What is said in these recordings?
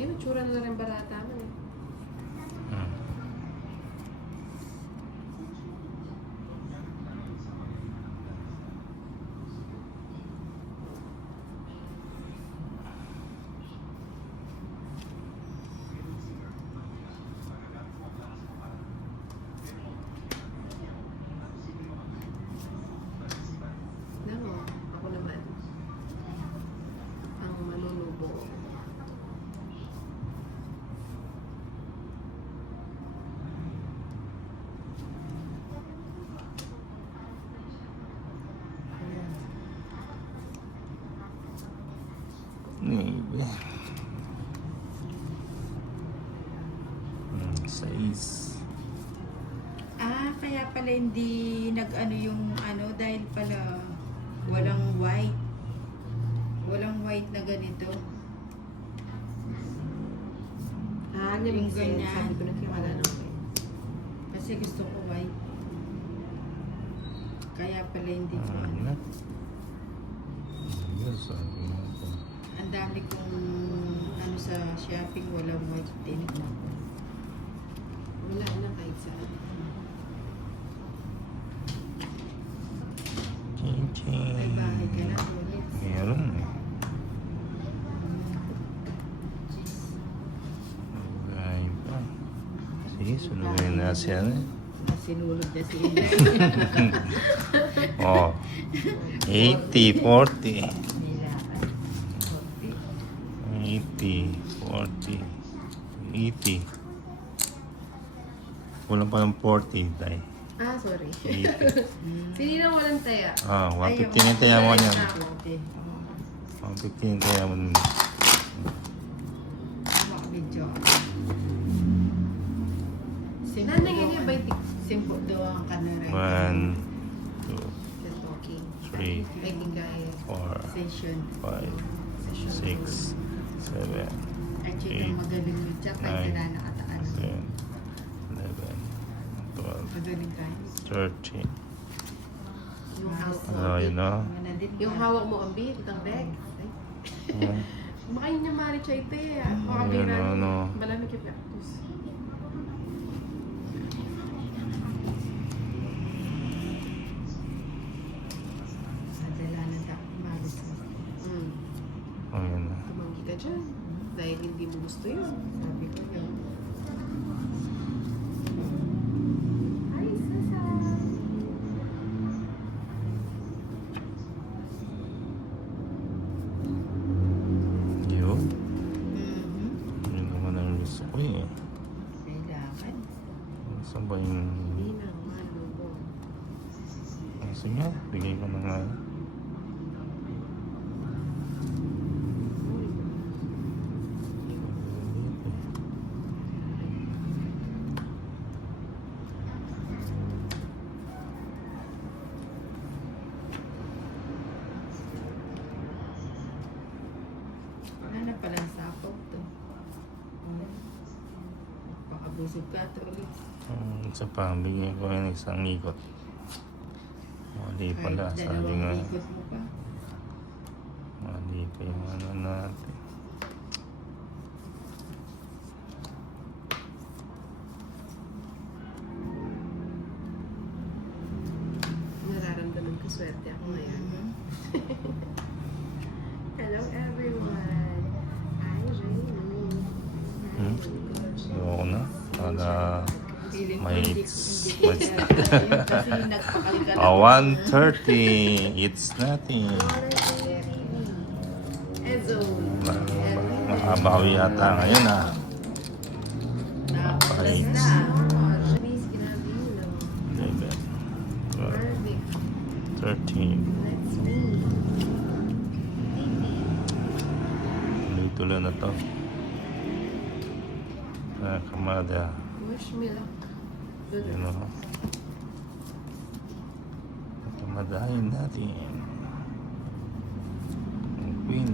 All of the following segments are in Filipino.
Ayun, tsura na rin barata mo eh. Nako, ako naman. Ang manunubo. Maybe. 6. Kaya pala hindi nag-ano yung ano dahil pala walang white. Walang white na ganito. Ano Yung yung ganyan. ganyan? Sabi ko na wala na ako eh. Kasi gusto ko white. Kaya pala hindi ko. Ano? Yes, sabi mo ko. Ang dami kong ano sa shopping, walang white din. Wala na kahit saan. Ching-ching. May bahay ka na ulit. Meron eh. Ay pa. Sige, sunugin na siya eh. Sinulog na si Oh. 80, 40. 80, 40, 80. Kulang pa ng 40, tay. Sorry. 80. Sino na walang taya? 150 yung taya mo niyan. Ako. 150 yung taya mo niyan. Video. Nanay nga niya ba yung Simple daw ang kanara. 1, 2, talking? 3, Waiting guy. 4, Session. 5, 6, 7, At yun ang magaling yung tsak ay 9, na nakataan. 10, 11, 12, Magaling tayo. 13. Yung hawak mo. Ano yun, no? Yung hawak mo ang beat, ang bag. Makain niya marichay pe. Ayun, ano. Malamig yung cactus. Sadala na dapat malis mo. Ayun. Tumanggi ka dyan. Dahil hindi mo gusto yun. Sabi ko yun. Ay, sasa. Yun. Mhm. Yun naman ang gusto ko eh. Kailangan. Saan ba yung... Hindi na, malubo. Sige, bigay ko na nga. Ano pala sapog to? Pakabusog ka to ulit. Isa pa, bigay ko yung isang ikot. Mali pala, Kahit sabi dalawang nga. ikot mo pa. Mali pa yung ano natin. Nararamdaman ko swerte ako ngayon. Mhm. Hello everyone. Hi, Rainy. Hmm? Ayoko na. Para Feeling ko may hindi it's... ko yun kasi nagpakalka na. 130. It's nothing. Ezo. Makabawi yata ngayon ah. Nakakalas na. Please, grabe yun. 11, 12, Perfect. 13. Let's me. Tuloy-tuloy na to. Kamada. Wish me luck. Yun o. Kamadahin natin. Ang queen.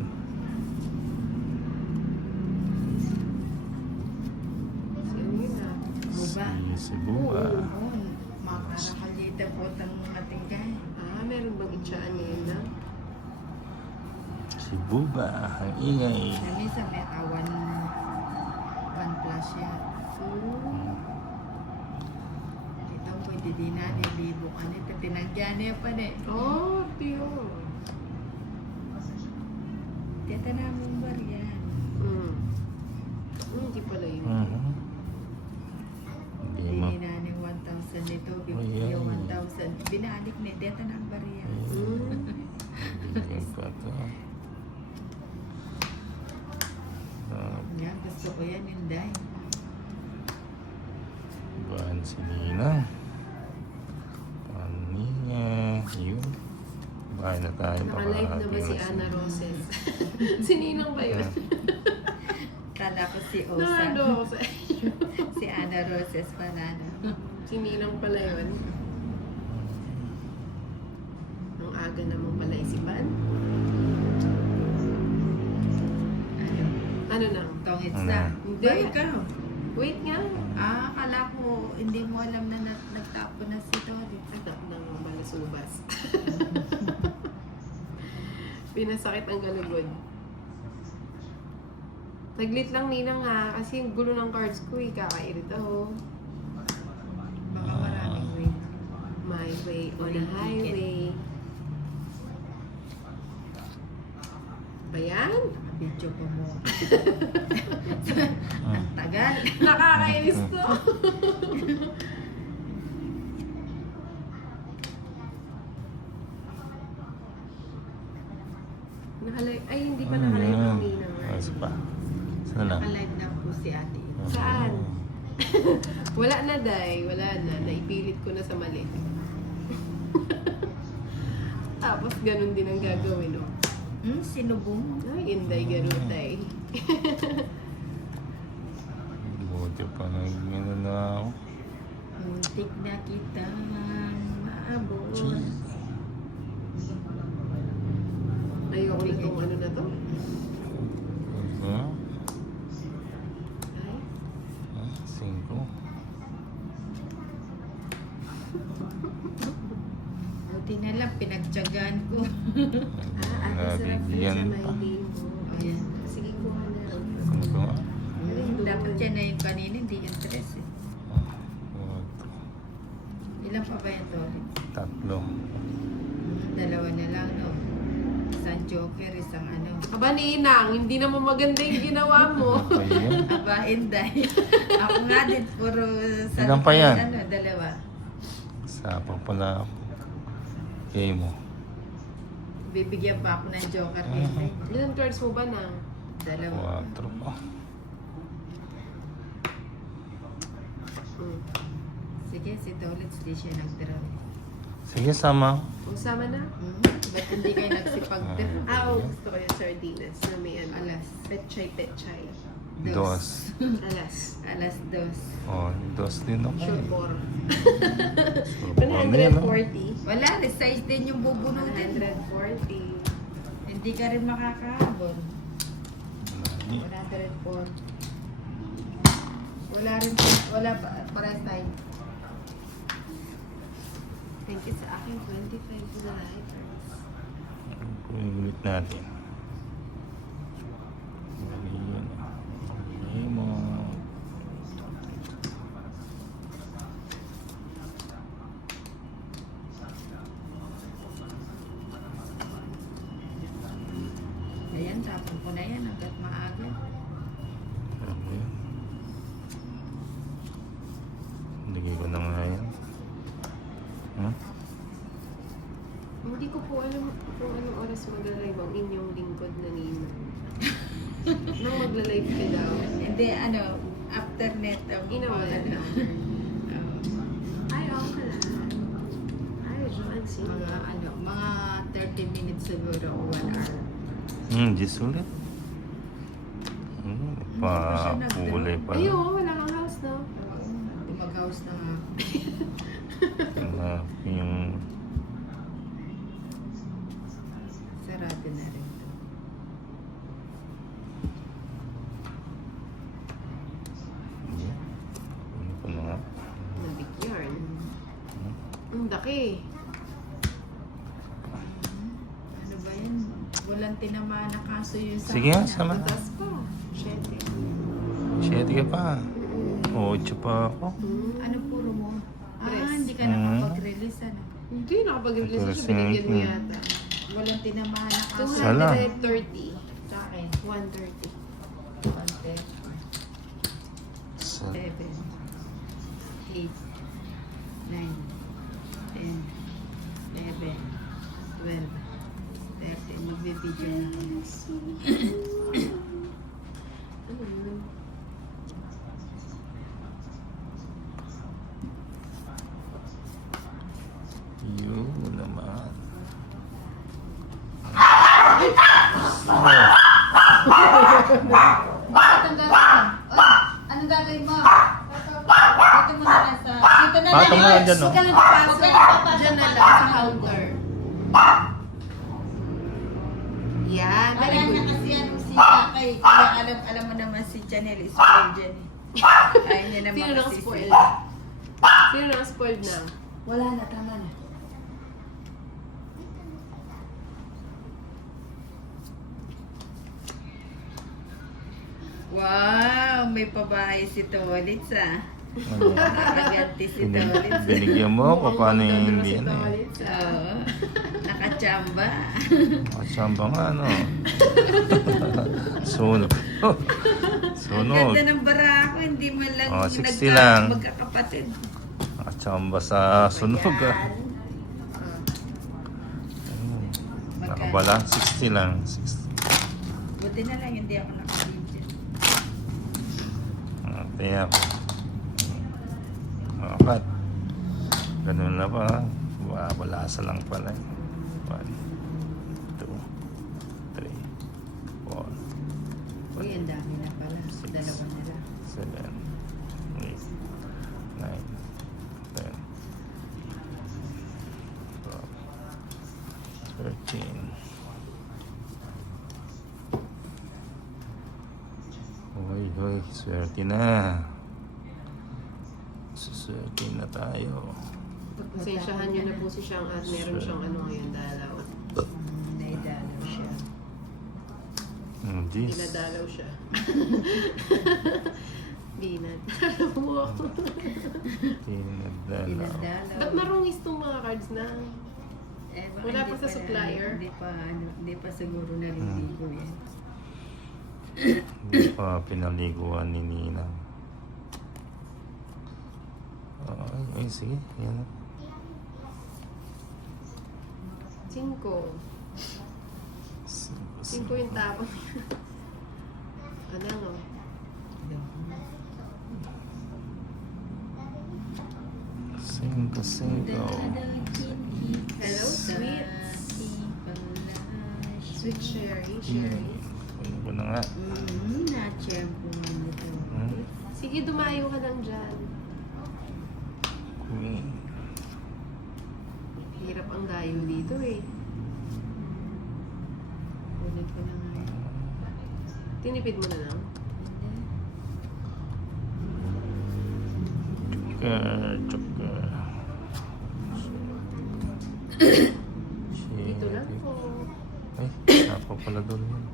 Sino yun ah? Buba. Si Buba. Oo. Makakakalita po ang ating guy. Meron bang itsaan ngayon na? Si Buba. Ang ingay. Na minsan may awan flash yan. Hmm. Ito po, hindi na nilibo ka nito. Tinagyan niya pa na eh. Oh, tiyo. Teta namin ba yan? Hmm. Hindi pala yun. Hindi mo. Hindi na ng 1,000 nito. Ayan. Yung 1,000. Binalik ni Teta ng bariya. Hindi pa to. Yan, gusto ko yan, Inday. Bahan si Nina. Paniya. Yun. Bahay na tayo. Naka-live na ba si Ana Roses? Si Ninang ba yun? Kala ko si Osa. Naano ako sa Si Ana Roses pala. No? Si Ninang pala yun. Ang aga naman pala isipan. Ano na? Tongits Ano? na. Hindi. Ba, ikaw? Wait nga. Akala ko hindi mo alam na nagtapo na si Tori. Anak ng malasubas. Pinasakit ang galugod. Naglit lang Ninang ha, kasi yung gulo ng cards ko eh, kakairit ako. Baka maraming way. My way on a highway. Ba yan? Video ko mo. Ang tagal. Nakakainis to. Nakalive. Ay, hindi pa nakalive ang Ninang. Ayos pa. Saan lang? Naka-live na po si ate. Saan? Wala na, Day. Wala na. Naipilit ko na sa mali. Tapos ganun din ang gagawin, no? Sinubong. Ay, Inday, garutay. Buti pa nag-ano na ako. Muntik na kita maabot. Ayoko na itong ano na to. Huh? Ay, 5. Buti na lang, pinagtyagaan ko. ate, sarap yun sa Nabigyan may pa. linggo. Ayan. Sige, kuha na. Ano ko nga? Dapat yan na yung kanina, hindi yung tres eh. Ilan pa ba yan, Tori? 3. Dalawa na lang, no? Isang joker, isang ano. Aba, Ninang, hindi naman maganda yung ginawa mo. Ano pa yan? Aba, Inday. Ako nga din, puro sa Ilan pa yan? Ano, dalawa. Sapa pala ako. Okay mo. Bibigyan pa ako ng joker kay Inday. Ilang cards mo ba na? Dalawa. 4 pa. Hmm. Sige, si Tolitz, di siya nag-draw. Sige, sama. Usama na? Ba't hindi kayo nagsipag-draw? Oo, gusto ko yung sardinas na may ano. Alas. Pechay. 2. Alas. Alas 2. Oh, 2 din ako. Sure for. Ano yan, ah? 140. Wala, resize din yung bubunutin. 140. Hindi ka rin makakahabon. Hindi. 104. Wala rin, wala pa, para time. Thank you sa aking 25 na lighters. Ulit natin. Ayan. Okay mo. Ayan, tapon ko na yan hanggat maaga. Ano yan? Lagay ko na nga yan. Huh? Hindi ko po alam kung anong oras magla-live ang inyong lingkod na Nina. Nang magla-live ka daw. Hindi, ano, after net. Inawalan na. Ay, ako pala. Ay, Joanne, sino? Mga 30 minutes siguro o 1 hour. Just ulit. Pa-kulay pa. Ay, oo, wala kang house, no? Mag-house na nga. Yung Sarado na rin. ano pa na nga? Nabig yarn. Ang daki. Ano ba yan? Walang tinamaan na kaso yung sa Sige nga, akin, ah. sama. Tatas pa. Siyete. 7 ka pa. 8 pa ako. Ano puro mo? Press. Hindi ka nakapag-release, ano? Hindi, nakapag-release siya. Press Binigyan mo yun. yata. Walang tinamahan na kaso. Sala. 230. Sa akin. 130. 1, 7, Sa- 8, 9, 10, 11, 12, 13. Magbibideo na ako. Ano yun? Yun naman. Bakit ang gagawin mo? Oy, anong gagawin mo? Dito mo na lang sa... Dito na lang. Patong mo lang dyan, no? Huwag ka lang papasok. Huwag ka lang papasok. Diyan na lang sa counter. Yan, very Alam na good. kasi ano si Kakay. Kaya alam mo naman si Chanel is spoiled dyan eh. Kaya niya naman Sino nang kasi spoiled? Sino nang spoiled na? Wala na, tama na. Wow, may pabahay si Tolitz ah. Ano? Nakaganti si Tolitz. Binigyan mo ako, paano yung hindi yan eh. Oo. Nakachamba. Kasamba nga, no? Sunog. Oh, Ang sunog. ganda ng barako, hindi man lang Oh, 60 lang. magkakapatid. Kasamba sa sunog, ah. Ayan. Nakabala, 60 lang. 60. Buti na lang hindi ako nakabidyo. Kaya ako. Apat. Ganun na pa. Balasa lang pala. 1, 2, 3, 4, Uy, ang dami na pala. Dalawa na lang. 7, 8, 9, 10, 12, 13. Hoy, swerte na. Suswerte na tayo. Pasensyahan niyo na po si Siyang at meron siyang ano ngayon dalaw. Naidalaw siya. Jeez. Pinadalaw siya. Binadalaw mo ako. Pinadalaw. Pinadalaw. Ba't marungis tong mga cards na? Baka Wala hindi pa sa supplier? Hindi pa siguro naliligo yan. Hindi pa pinaliguan ni Nina. Ay, sige. Yan. 5. 5 yung tapon. Ano no? Cinco. Hello, sweet. Sweet Sherry, Sherry. Ano ko na nga. Na-share ko nito. Sige, dumayo ka lang dyan. Queen. Hirap ang dayo dito eh. Kunin ko na nga yun. Tinipid mo na lang. Joker. Dito lang po. Ay, ako pala doon yun.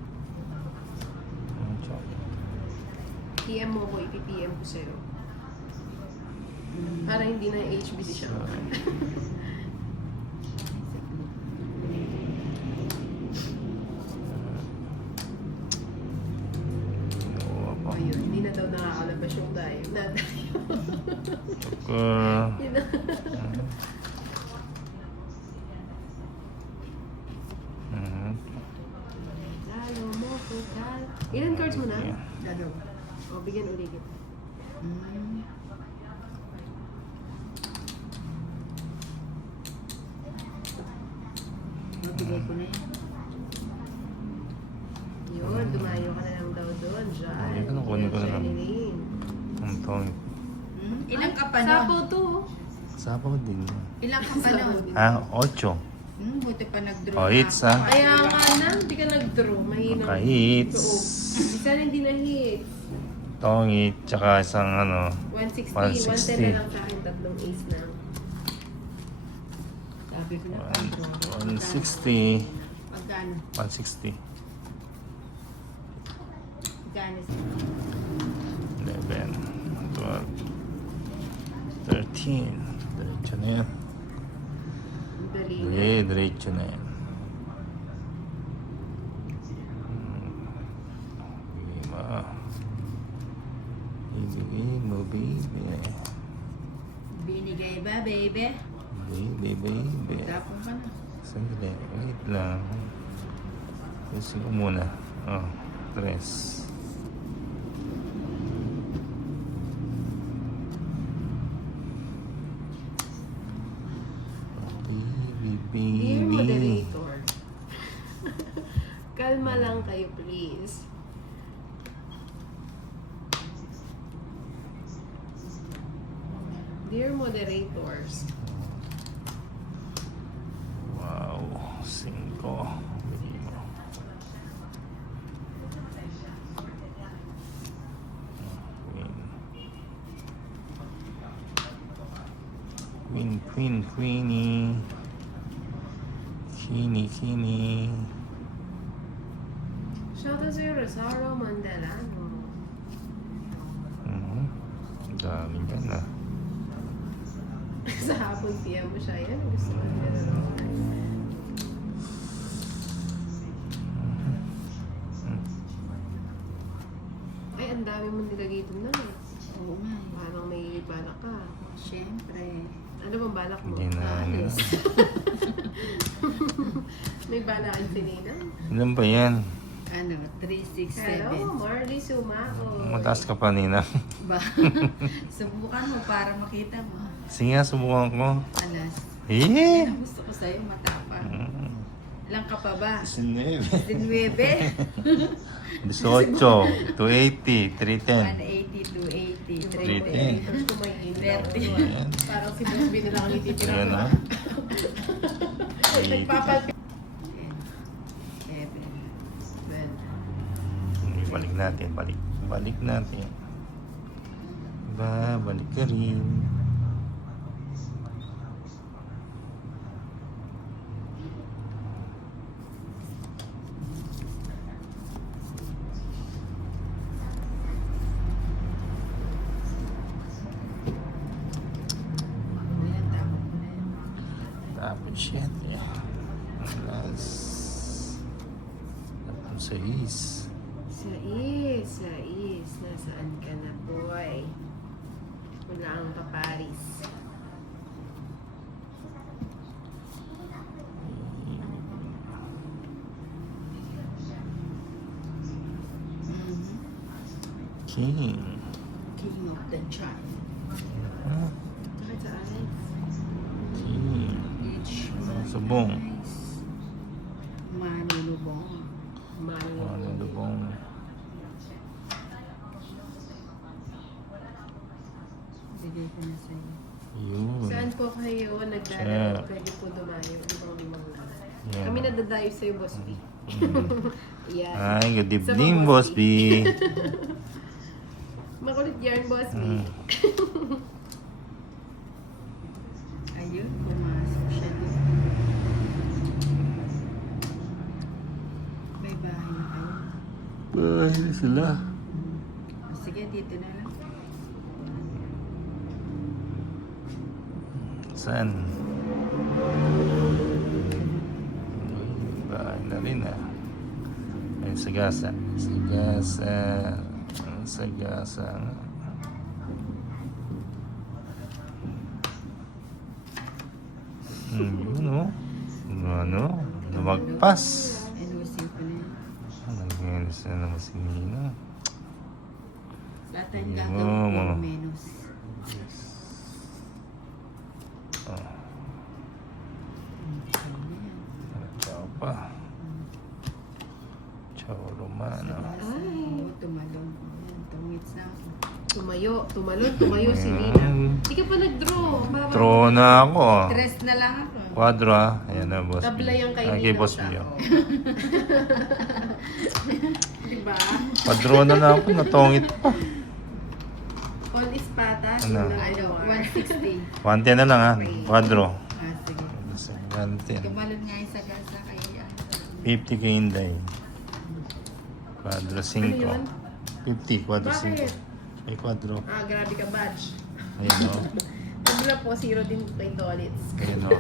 PM mo ko, ipipm ko sa'yo. Para hindi na HBD siya. Ayun, hindi na daw nakakalabas yung tayo. Joker. Lalo mo ko, dal. Ilan cards mo na? Dalawa. O, bigyan uli kita. Mabigay ko na yan. Yun, dumayo ka na lang daw doon. Diyan. Hindi ko na, kunin ko na lang. Shining. Ang tawag. Ilang ka pa nun? Sapo to. Sabaw din. Ilang ka pa nun? Ah, 8. Buti pa nag-draw Oh, na hits, ako. ah. Kaya nga na, hindi ka nag-draw. Mahina. Maka-hits. Isa na hindi na hits. Tongit, tsaka isang ano. 160, 110 na 160. lang sa akin, tatlong ace na. Sabi ko na One- pang-draw. 160. Magkano? 160. Magkano? 18. Diretso na yan. Dali na. Okay, diretso na yan. Ibigay mo, baby. Binigay ba, baby? Baby. Tapon ka na. Sandali, wait lang. Kasi ko muna. Oh, 3. Dear Baby. moderator, kalma lang kayo please. Dear moderators, Wow, 5. Bigay mo. Queenie. Kini. shoutout sa'yo Rosario Mandalano. Dami yan ah. Sa hapon PM mo siya yan. Gusto ko nila. Ay, ang dami mo nilagay doon na. Oo nga. Parang may balak ka. Siyempre. Ano bang balak mo? Hindi na. Alis. May balakan si Nina. Ilan ba yan? Ano, 3, 6, 7. Hello, Marley Sumao. Mataas ka pa, Nina. Ba? Subukan mo para makita mo. Sige nga, subukan ko. Alas. Eh! Yan ang gusto ko sa'yo, matapang. Ilang ka pa ba? 19. 19? 18, 280, 310. 180, 280, 310. 310. 30. Parang si Boss B na lang ang ititira Ayan ko. ah. Nagpapalpit. 7. Balik natin, balik natin. Balik ka rin. Ayan, tama mo na yan. Tapos 7. Last. Tapos 6. Sais. Nasaan ka na, boy? Wala ang kaparis. King. King of the Tribe. Ah, Bakit sa Alex? King. Each Subong. nice. Manulubong. Ano lubong? Bigay ko na sa'yo. Yun. Saan po kayo nagdarayo? Pwede po dumayo. Ibang limang lang. Yan. Kami nadadayo sa'yo, Boss B. Yan. Ay, good Sa evening, mga Boss B. Makulit yarn, Boss B. Ayun, pumasok siya doon. May bahay na kayo. Bahay na sila. Sige, dito na lang. Saan? Bahay na rin ah. Ay, sagasa. Sagasa nga. Yun o. Lumagpas. Ayusin ko na yan. Nag-menos na naman si Nina. Lahat tayong Oo, gagawin mga- ko menos. Oh, Sa'yo na yan. ciao pa. Ciao, Romano. Oo, tumalon. Ayan, tungits na ako. Tumayo si Nina. Hindi ka pa nag-draw. Baba. Draw na ako ah. Stress na lang ako. Quadro ah. Ayan na, Boss B. Tabla yung kay Ah, Nina Boss sa B. ako. Diba? Quadro na ako. Natongit pa. All espada. Ano? Ano, 160. 110 na lang ah. Quadro. Ah, sige. 110. Tumalon nga yung sagasa kaya. 50 kay Inday. Quadro 5. Ano yun? 50, quadro 5. Bakit? May quadro. Ah, grabe ka, badge. Ayun o. Wag na po, 0 din platelets. Ayun o.